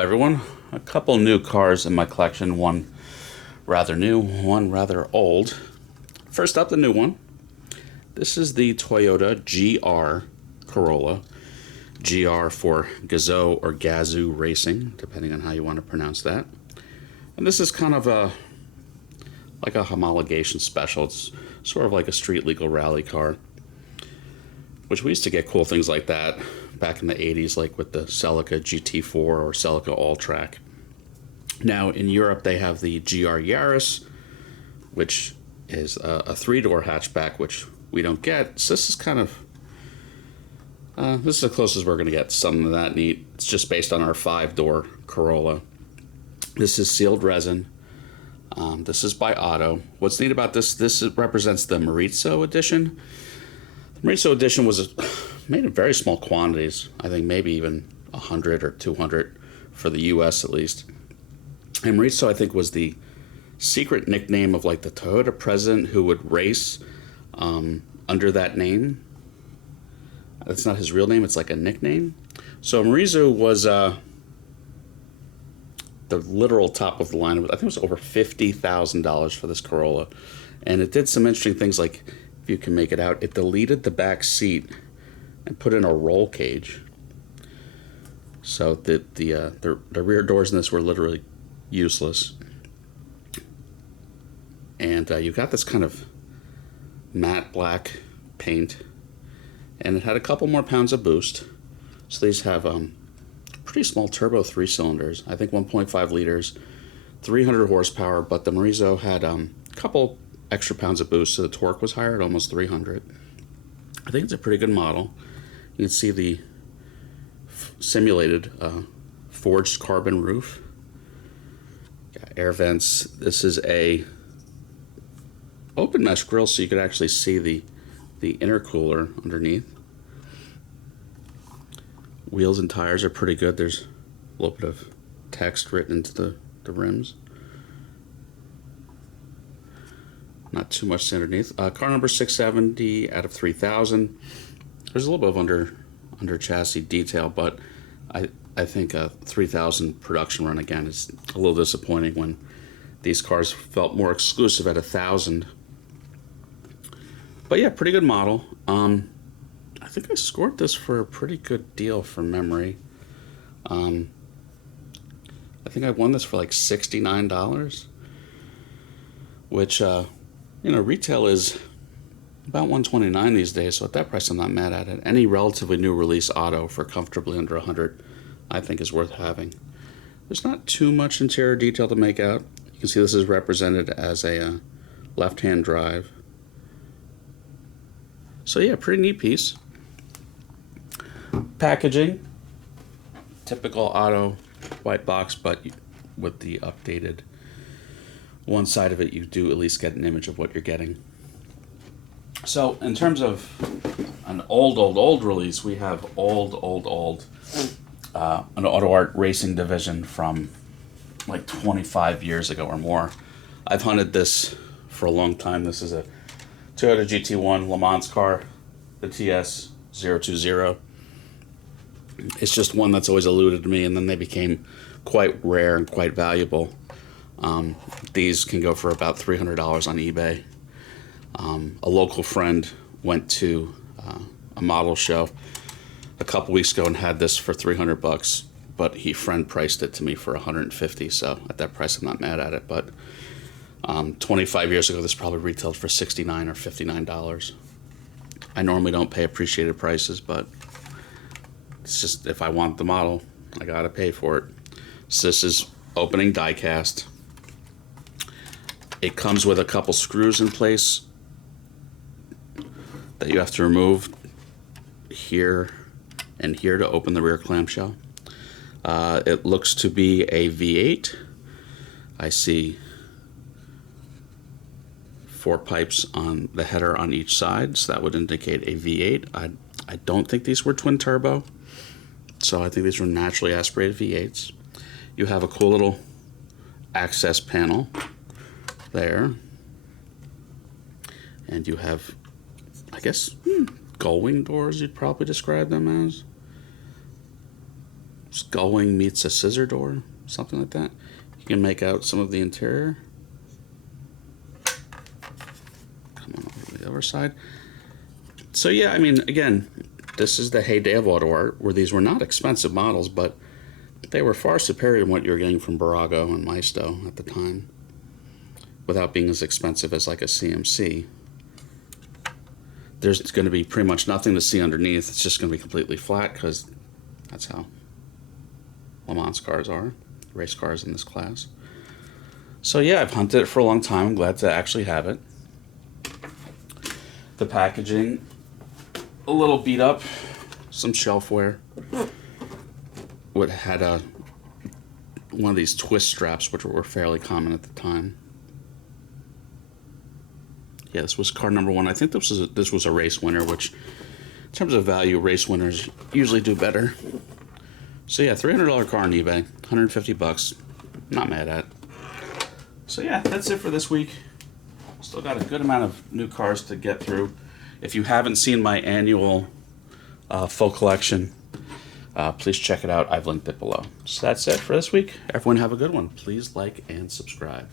Everyone, a couple new cars in my collection, one rather new, one rather old. First up, the new one. This is the Toyota GR Corolla. GR for Gazoo or Gazoo Racing, depending on how you want to pronounce that. And this is kind of like a homologation special. It's sort of like a street legal rally car, which we used to get cool things like that back in the 80s, like with the Celica GT4 or Celica All-Track. Now in Europe they have the GR Yaris, which is a three-door hatchback, which we don't get. So this is kind of this is the closest we're going to get to something that neat. It's just based on our five-door Corolla. This is sealed resin. This is by Otto. What's neat about this represents the Morizo edition. The Morizo edition was made in very small quantities. I think maybe even 100 or 200 for the U.S. at least. And Morizo, I think, was the secret nickname of like the Toyota president who would race under that name. That's not his real name. It's like a nickname. So Morizo was the literal top of the line. I think it was over $50,000 for this Corolla. And it did some interesting things, like, if you can make it out, it deleted the back seat and put in a roll cage. So the rear doors in this were literally useless. And you got this kind of matte black paint. And it had a couple more pounds of boost. So these have pretty small turbo 3-cylinders. I think 1.5 liters, 300 horsepower. But the Morizo had a couple extra pounds of boost, so the torque was higher at almost 300. I think it's a pretty good model. You can see the simulated forged carbon roof. Got air vents. This is a open mesh grill, so you could actually see the intercooler underneath. Wheels and tires are pretty good. There's a little bit of text written into the rims. Not too much underneath. Car number 670 out of 3,000. There's a little bit of under chassis detail, but I think a 3,000 production run again is a little disappointing when these cars felt more exclusive at 1,000. But yeah, pretty good model. I think I scored this for a pretty good deal from memory. I think I won this for like $69, which retail is about $129 these days. So at that price, I'm not mad at it. Any relatively new release auto for comfortably under $100, I think, is worth having. There's not too much interior detail to make out. You can see this is represented as a left-hand drive. So yeah, pretty neat piece. Packaging, typical Auto white box, but with the updated one side of it, you do at least get an image of what you're getting. So in terms of an old release, we have an Auto Art racing division from like 25 years ago or more. I've hunted this for a long time. This is a Toyota GT1 LeMans car, the TS020. It's just one that's always eluded me, and then they became quite rare and quite valuable. These can go for about $300 on eBay. A local friend went to a model show a couple weeks ago and had this for $300, but he friend priced it to me for $150. So at that price, I'm not mad at it. But 25 years ago, this probably retailed for $69 or $59. I normally don't pay appreciated prices, but it's just, if I want the model, I gotta pay for it. So this is opening diecast. It comes with a couple screws in place that you have to remove here and here to open the rear clamshell. It looks to be a V8. I see 4 pipes on the header on each side, so that would indicate a V8. I don't think these were twin turbo, so I think these were naturally aspirated V8s. You have a cool little access panel there, and you have, I guess, gull wing doors, you'd probably describe them as. skull wing meets a scissor door, something like that. You can make out some of the interior. Come on over to the other side. So yeah, I mean, again, this is the heyday of auto art, where these were not expensive models, but they were far superior to what you were getting from Barago and Maisto at the time, without being as expensive as like a CMC. There's going to be pretty much nothing to see underneath. It's just going to be completely flat, because that's how LeMans cars are, race cars in this class. So yeah, I've hunted it for a long time. I'm glad to actually have it. The packaging, a little beat up, some shelf wear. It had one of these twist straps, which were fairly common at the time. Yeah, this was car number 1. I think this was a race winner, which, in terms of value, race winners usually do better. So yeah, $300 car on eBay, $150. Not mad at. So yeah, that's it for this week. Still got a good amount of new cars to get through. If you haven't seen my annual full collection, please check it out. I've linked it below. So that's it for this week. Everyone have a good one. Please like and subscribe.